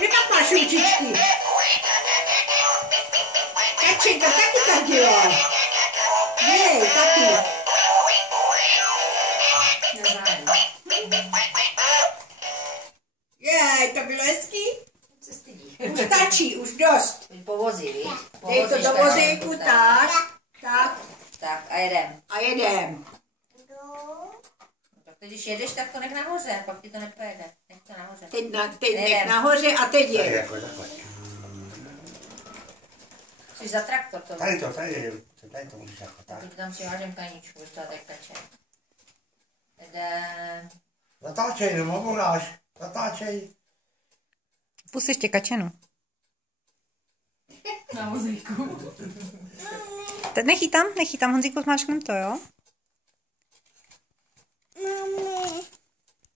Vy tak máš ručičky. Kačenka taky tak dělá. Jej, taky. Jej, to bylo hezký. Už stačí, už dost. Povozí, víš? Dej to do vozíku, tak. Tak a jedem. A jedem. Tak když jedeš, tak to nech nahoře, pak ti to nepojede. Nech to nahoře. Teď nech nahoře a teď je. Jsi za traktor to. Tady to můžeš jako tak. Teď tam si vážem kaničku, už to tak kače. Jedem. Zatáčej, nebo voláš. Zatáčej. Pust ještě kačenu. Na vozíku. Nechytám, Honzíku, zmáčknem to, jo?